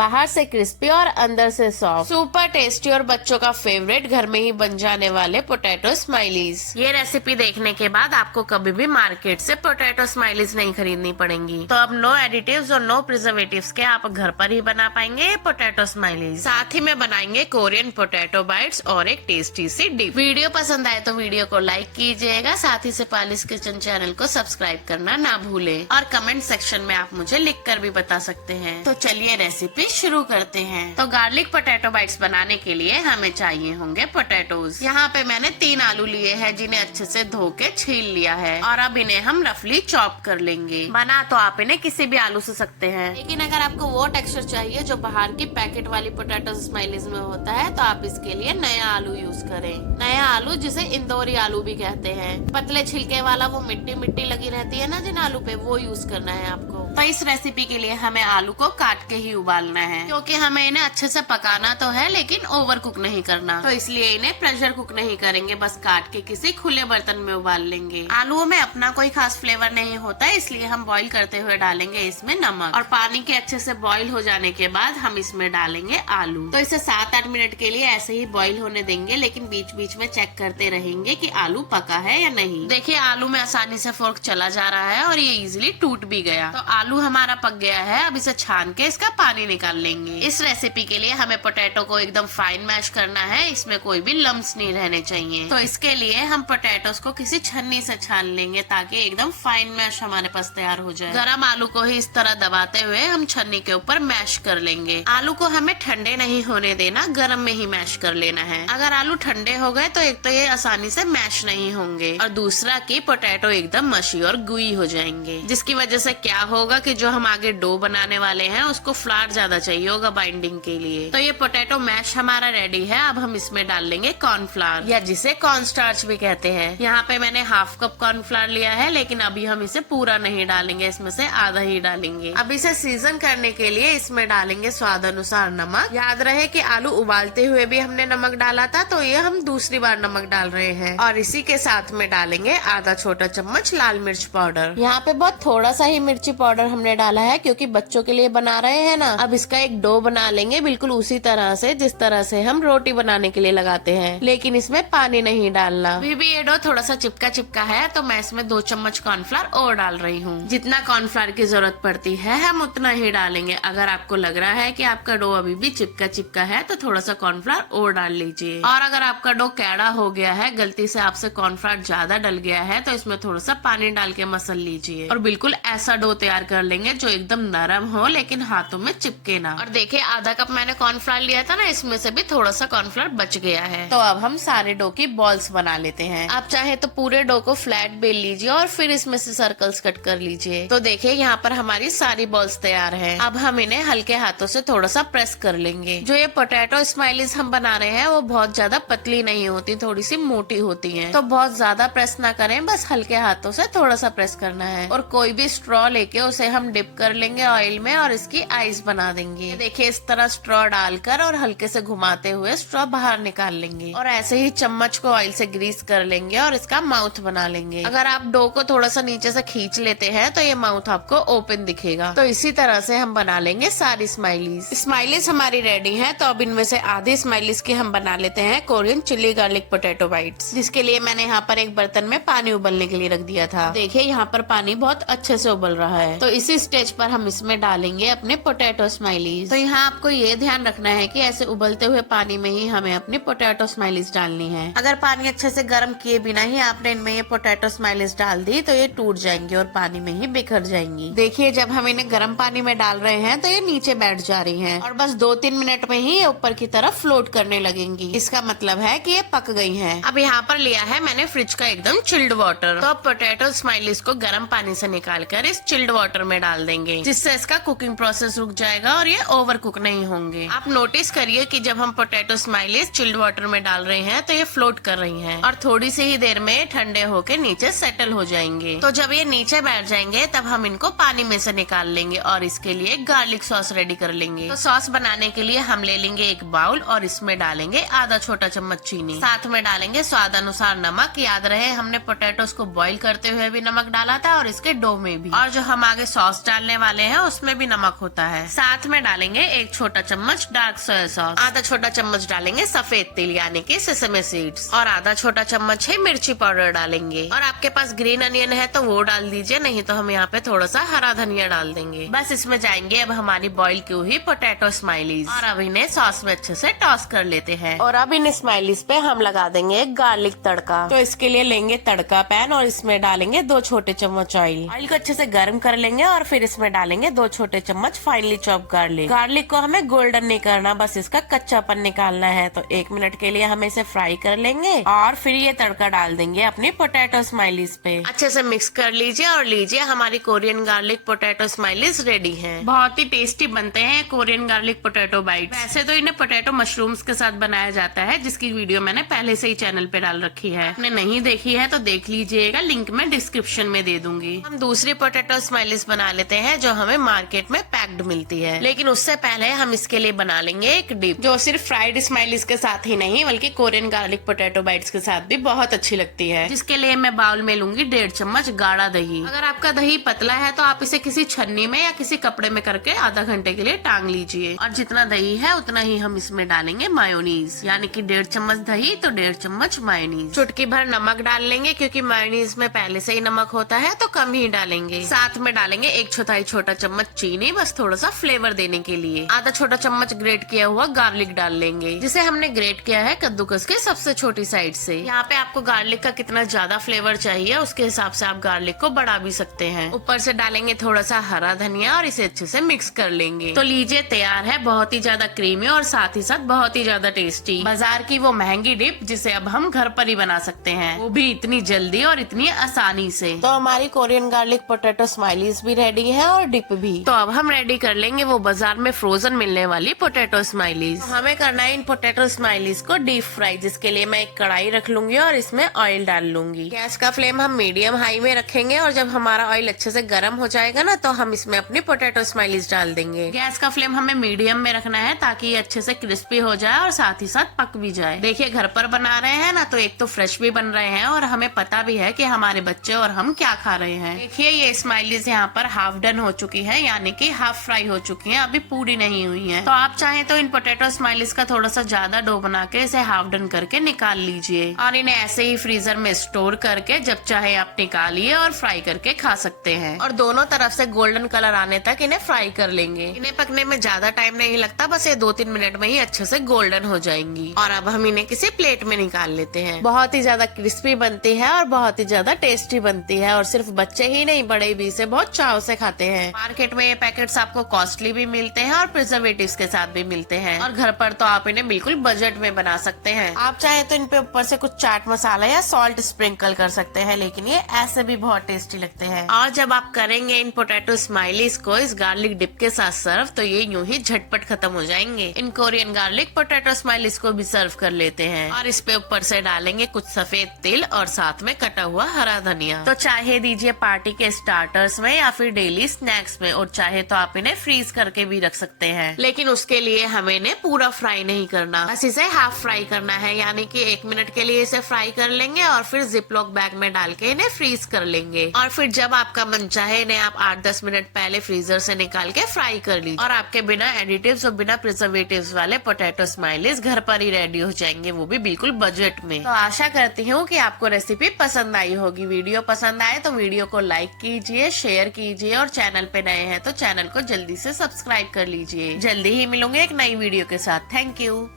बाहर से क्रिस्पी और अंदर से सॉफ्ट, सुपर टेस्टी और बच्चों का फेवरेट घर में ही बन जाने वाले पोटैटो स्माइलीज। ये रेसिपी देखने के बाद आपको कभी भी मार्केट से पोटैटो स्माइलीज नहीं खरीदनी पड़ेंगी। तो अब नो एडिटिव्स और नो प्रिजर्वेटिव्स के आप घर पर ही बना पाएंगे ये पोटैटो स्माइलीज। साथ ही में बनाएंगे कोरियन पोटैटो बाइट्स और एक टेस्टी सी डिप। वीडियो पसंद आए तो वीडियो को लाइक कीजिएगा, साथ ही सिपालिस किचन चैनल को सब्सक्राइब करना ना भूलें और कमेंट सेक्शन में आप मुझे लिख कर भी बता सकते हैं। तो चलिए रेसिपी शुरू करते हैं। तो गार्लिक पोटैटो बाइट्स बनाने के लिए हमें चाहिए होंगे पोटैटोज। यहाँ पे मैंने 3 आलू लिए हैं जिन्हें अच्छे से धो के छील लिया है और अब इन्हें हम रफली चॉप कर लेंगे। बना तो आप इन्हें किसी भी आलू से सकते हैं, लेकिन अगर आपको वो टेक्सचर चाहिए जो बाहर की पैकेट वाली पोटैटो स्माइलीज में होता है तो आप इसके लिए नया आलू यूज करें। नया आलू जिसे इंदौरी आलू भी कहते हैं, पतले छिलके वाला, वो मिट्टी मिट्टी लगी रहती है ना जिन आलू पे, वो यूज करना है आपको। तो इस रेसिपी के लिए हमें आलू को काट के ही उबालना है, क्योंकि हमें इन्हें अच्छे से पकाना तो है लेकिन ओवर कुक नहीं करना। तो इसलिए इन्हें प्रेशर कुक नहीं करेंगे, बस काट के किसी खुले बर्तन में उबाल लेंगे। आलूओं में अपना कोई खास फ्लेवर नहीं होता, इसलिए हम बॉईल करते हुए डालेंगे इसमें नमक, और पानी के अच्छे से बॉईल हो जाने के बाद हम इसमें डालेंगे आलू। तो इसे 7-8 मिनट के लिए ऐसे ही बॉईल होने देंगे, लेकिन बीच बीच में चेक करते रहेंगे कि आलू पका है या नहीं। देखिए आलू में आसानी से फोर्क चला जा रहा है और ये इजीली टूट भी गया। तो आलू हमारा पक गया है, अब इसे छान के इसका पानी निकाल लेंगे। इस रेसिपी के लिए हमें पोटैटो को एकदम फाइन मैश करना है, इसमें कोई भी लम्स नहीं रहने चाहिए। तो इसके लिए हम पोटैटोस को किसी छन्नी से छान लेंगे ताकि एकदम फाइन मैश हमारे पास तैयार हो जाए। गरम आलू को ही इस तरह दबाते हुए हम छन्नी के ऊपर मैश कर लेंगे। आलू को हमें ठंडे नहीं होने देना, गरम में ही मैश कर लेना है। अगर आलू ठंडे हो गए तो एक तो ये आसानी से मैश नहीं होंगे और दूसरा कि पोटैटो एकदम मशी और गुई हो जाएंगे, जिसकी वजह से क्या होगा कि जो हम आगे डो बनाने वाले हैं उसको फ्लावर ज्यादा चाहिए होगा बाइंडिंग के लिए। तो ये पोटैटो मैश हमारा रेडी है। अब हम इसमें डाल लेंगे कॉर्नफ्लावर, या जिसे कॉर्न स्टार्च भी कहते हैं। यहाँ पे मैंने हाफ कप कॉर्नफ्लावर लिया है, लेकिन अभी हम इसे पूरा नहीं डालेंगे, इसमें से आधा ही डालेंगे। अब इसे सीजन करने के लिए इसमें डालेंगे स्वाद अनुसार नमक। याद रहे कि आलू उबालते हुए भी हमने नमक डाला था, तो ये हम दूसरी बार नमक डाल रहे हैं। और इसी के साथ में डालेंगे आधा छोटा चम्मच लाल मिर्च पाउडर। यहाँ पे बहुत थोड़ा सा ही मिर्ची पाउडर हमने डाला है, क्योंकि बच्चों के लिए बना रहे हैं ना। अब इसका एक डो बना लेंगे बिल्कुल उसी तरह से जिस तरह से हम रोटी बनाने के लिए लगाते हैं, लेकिन इसमें पानी नहीं डालना। अभी भी ये डो थोड़ा सा चिपका चिपका है, तो मैं इसमें 2 चम्मच कॉर्नफ्लावर और डाल रही हूँ। जितना कॉर्नफ्लावर की जरूरत पड़ती है हम उतना ही डालेंगे। अगर आपको लग रहा है कि आपका डो अभी भी चिपका चिपका है तो थोड़ा सा कॉर्नफ्लावर और डाल लीजिए। और अगर आपका डो कैड़ा हो गया है, गलती से आपसे कॉर्नफ्लावर ज्यादा डल गया है, तो इसमें थोड़ा सा पानी डाल के मसल लीजिए और बिल्कुल ऐसा डो तैयार कर लेंगे जो एकदम नरम हो लेकिन हाथों में चिपके ना। और देखिए आधा कप मैंने कॉर्नफ्लावर लिया था ना, इसमें से भी थोड़ा सा कॉर्नफ्लावर बच गया है। तो अब हम सारे डो की बॉल्स बना लेते हैं। आप चाहे तो पूरे डो को फ्लैट बेल लीजिए और फिर इसमें से सर्कल्स कट कर लीजिए। तो देखिए यहाँ पर हमारी सारी बॉल्स तैयार है। अब हम इन्हें हल्के हाथों से थोड़ा सा प्रेस कर लेंगे। जो ये पोटैटो स्माइलीज हम बना रहे हैं वो बहुत ज्यादा पतली नहीं होती, थोड़ी सी मोटी होती है। तो बहुत ज्यादा प्रेस ना करें, बस हल्के हाथों से थोड़ा सा प्रेस करना है। और कोई भी स्ट्रॉ लेके उसे हम डिप कर लेंगे ऑयल में और इसकी आइस बना देंगे। देखिए इस तरह स्ट्रॉ डालकर और हल्के से घुमाते हुए स्ट्रॉ बाहर निकाल लेंगे और ऐसे ही चम्मच को ऑयल से ग्रीस कर लेंगे और इसका माउथ बना लेंगे। अगर आप डो को थोड़ा सा नीचे से खींच लेते हैं तो ये माउथ आपको ओपन दिखेगा। तो इसी तरह से हम बना लेंगे सारी स्माइलीज। स्माइलीज हमारी रेडी है। तो अब इनमें से आधी स्माइलीज की हम बना लेते हैं Korean chilli garlic potato bytes, जिसके लिए मैंने यहाँ पर एक बर्तन में पानी उबलने के लिए रख दिया था। देखिए यहाँ पर पानी बहुत अच्छे से उबल रहा है। तो इसी स्टेज पर हम इसमें डालेंगे अपने पोटैटो स्माइलीज। तो यहाँ आपको ये ध्यान रखना है कि ऐसे उबलते हुए पानी में ही हमें अपनी पोटैटो स्माइलीज डालनी है। अगर पानी अच्छे से गर्म किए बिना ही आपने इनमें ये पोटैटो स्माइलीज डाल दी तो ये टूट जाएंगी और पानी में ही बिखर जाएंगी। देखिए जब हम इन्हें गर्म पानी में डाल रहे हैं तो ये नीचे बैठ जा रही हैं और बस 2-3 मिनट में ही ये ऊपर की तरफ फ्लोट करने लगेंगी। इसका मतलब है कि ये पक गई हैं। अब यहाँ पर लिया है मैंने फ्रिज का एकदम चिल्ड वाटर। तो अब पोटैटो स्माइलीज को गर्म पानी से निकाल कर इस चिल्ड वाटर में डाल देंगे, जिससे इसका कुकिंग प्रोसेस रुक जाएगा और ये ओवर कुक नहीं होंगे। आप नोटिस करिए कि जब हम पोटैटो स्माइलीज चिल्ड वाटर में डाल रहे हैं तो ये फ्लोट कर रही हैं और थोड़ी सी ही देर में ठंडे होके नीचे सेटल हो जाएंगे। तो जब ये नीचे बैठ जाएंगे तब हम इनको पानी में से निकाल लेंगे और इसके लिए गार्लिक सॉस रेडी कर लेंगे। तो सॉस बनाने के लिए हम ले लेंगे एक बाउल और इसमें डालेंगे आधा छोटा चम्मच चीनी, साथ में डालेंगे स्वाद अनुसार नमक। याद रहे हमने पोटैटोस को बॉईल करते हुए भी नमक डाला था और इसके डो में भी। भी। और जो हम आगे सॉस डालने वाले हैं उसमें भी नमक होता है। साथ में डालेंगे 1 छोटा चम्मच डार्क सोया सॉस, आधा छोटा चम्मच डालेंगे सफेद तिल यानी कि सेसमे सीड्स, और आधा छोटा चम्मच है मिर्ची पाउडर डालेंगे। और आपके पास ग्रीन अनियन है तो वो डाल दीजिए, नहीं तो हम यहाँ पे थोड़ा सा हरा धनिया डाल देंगे। बस इसमें जाएंगे अब हमारी बॉईल की हुई पोटैटो स्माइलीज, और अब इन्हें सॉस में अच्छे से टॉस कर लेते हैं। और अब इन स्माइलीज पे हम लगा देंगे एक गार्लिक तड़का। तो इसके लिए लेंगे तड़का पैन और इसमें डालेंगे 2 छोटे चम्मच ऑयल। ऑयल को अच्छे से गर्म कर लेंगे और फिर इसमें डालेंगे 2 छोटे चम्मच फाइनली चॉप गार्लिक। गार्लिक को हमें गोल्डन नहीं करना, बस इसका कच्चापन निकालना है। तो 1 मिनट के लिए हम इसे फ्राई कर लेंगे और फिर ये तड़का डाल देंगे अपनी पोटैटो स्माइलीज पे। अच्छे से मिक्स कर लीजिए और लीजिए हमारी Korean garlic potato smileys ready है। बहुत ही टेस्टी बनते हैं कोरियन गार्लिक पोटैटो बाइट्स। वैसे तो इन्हें पोटैटो मशरूम्स के साथ बनाया जाता है, जिसकी वीडियो मैंने पहले से ही चैनल पे डाल रखी है। आपने नहीं देखी है तो देख लीजिएगा, लिंक मैं डिस्क्रिप्शन में दे दूंगी। हम दूसरी पोटैटो स्माइलीज बना लेते हैं जो हमें मार्केट में पैक्ड मिलती है, लेकिन उससे पहले हम इसके लिए बना लेंगे एक डिप जो सिर्फ फ्राइड स्माइलीज के साथ ही नहीं बल्कि कोरियन गार्लिक पोटैटो बाइट्स के साथ भी बहुत अच्छी लगती है। जिसके लिए मैं बाउल में लूंगी 1.5 चम्मच गाढ़ा दही। अगर आपका दही पतला है तो आप इसे किसी छन्नी में या किसी कपड़े में करके आधा घंटे के लिए टांग लीजिए। और जितना दही है उतना ही हम इसमें डालेंगे मायोनीज, यानी कि 1.5 चम्मच दही तो 1.5 चम्मच मायोनीज। चुटकी भर नमक डाल लेंगे क्योंकि मायोनीज में पहले से ही नमक होता है तो कम ही डालेंगे। साथ में डालेंगे 1/4 छोटा चम्मच चीनी, बस थोड़ा सा फ्लेवर देने के लिए। आधा छोटा चम्मच ग्रेट किया हुआ गार्लिक डाल लेंगे, जिसे हमने ग्रेट किया है कद्दूकस के सबसे छोटी साइड से। यहाँ पे आपको गार्लिक का कितना ज्यादा फ्लेवर चाहिए उसके हिसाब से आप गार्लिक को बढ़ा भी सकते हैं। ऊपर से डालेंगे थोड़ा सा हरा धनिया और इसे अच्छे से मिक्स कर लेंगे। तो लीजिए तैयार है बहुत ही ज्यादा क्रीमी और साथ ही साथ बहुत ही ज्यादा टेस्टी बाजार की वो महंगी डिप, जिसे अब हम घर पर ही बना सकते हैं, वो भी इतनी जल्दी और इतनी आसानी से। तो हमारी कोरियन गार्लिक पोटैटो स्माइलीज भी रेडी है और डिप भी। तो अब हम रेडी कर लेंगे वो बाजार में फ्रोजन मिलने वाली पोटैटो स्माइलीज। हमें करना है इन पोटैटो स्माइलीज को डीप फ्राई, जिसके लिए मैं एक कढ़ाई रख लूंगी और इसमें ऑयल डाल लूंगी। गैस का फ्लेम हम मीडियम हाई में रखेंगे और जब हमारा ऑयल अच्छे से गर्म हो जाएगा ना तो हम इसमें अपनी पोटैटो स्माइलीज डाल देंगे। गैस का फ्लेम हमें मीडियम में रखना है ताकि ये अच्छे से क्रिस्पी हो जाए और साथ ही साथ पक भी जाए। देखिए घर पर बना रहे हैं ना तो एक तो फ्रेश भी बन रहे हैं और हमें पता भी है कि हमारे बच्चे और हम क्या खा रहे हैं। देखिए ये स्माइलीज यहाँ पर हाफ डन हो चुकी है, यानी कि हाफ फ्राई हो चुकी है, अभी पूरी नहीं हुई है। तो आप चाहें तो इन पोटैटो स्माइलीज का थोड़ा सा ज्यादा डो बना के इसे हाफ डन करके निकाल लीजिए और इन्हें ऐसे ही फ्रीजर में स्टोर करके जब चाहे आप निकालिए और फ्राई करके खा सकते हैं। और दोनों तरफ से गोल्डन कलर आने तक इन्हें फ्राई कर लेंगे। इन्हें पकने में ज्यादा टाइम नहीं लगता, बस ये 2-3 मिनट में ही अच्छे से गोल्डन हो जाएंगी। और अब हम इन्हें किसी प्लेट में निकाल लेते हैं। बहुत ही ज्यादा क्रिस्पी बनती है और बहुत ही ज्यादा टेस्टी बनती है और सिर्फ बच्चे ही नहीं बड़े भी इसे बहुत चाव से खाते हैं। मार्केट में ये पैकेट्स आपको कॉस्टली भी मिलते हैं और प्रिजर्वेटिव्स के साथ भी मिलते हैं और घर पर तो आप इन्हें बिल्कुल बजट में बना सकते हैं। आप चाहे तो इन पे ऊपर से कुछ चाट मसाला या सॉल्ट स्प्रिंकल कर सकते हैं, लेकिन ये ऐसे भी बहुत टेस्टी लगते हैं। और जब आप करेंगे इन पोटैटो स्माइलीज को इस गार्लिक डिप के साथ सर्व तो ये यूं ही झटपट खत्म हो जाएंगे। इन कोरियन गार्लिक पोटैटो स्माइलीज को भी सर्व कर लेते हैं और इस पे ऊपर से डालेंगे कुछ सफेद तिल और साथ में कटा हुआ हरा धनिया। तो चाहे दीजिए पार्टी के स्टार्टर्स में या फिर डेली स्नैक्स में, और चाहे तो आप इन्हें फ्रीज करके भी रख सकते हैं, लेकिन उसके लिए हमें इन्हें पूरा फ्राई नहीं करना, बस इसे हाफ फ्राई करना है, यानी कि 1 मिनट के लिए इसे फ्राई कर लेंगे और फिर जिपलॉक बैग में डाल के इन्हें फ्रीज कर लेंगे। और फिर जब आपका मन चाहे इन्हें आप 8-10 मिनट पहले फ्रीजर से निकाल के फ्राई कर लीजिए और आपके बिना एडिटिव्स और बिना प्रिजर्वेटिव्स वाले पोटैटो स्माइलीज घर पर ही रेडी हो जाएंगे, वो भी बिल्कुल बजट में। तो आशा करती हूँ कि आपको रेसिपी पसंद आई होगी। वीडियो पसंद आए तो वीडियो को लाइक कीजिए, शेयर कीजिए और चैनल पे नए हैं तो चैनल को जल्दी से सब्सक्राइब कर लीजिए। जल्दी ही मिलूंगे एक नई वीडियो के साथ। Thank you.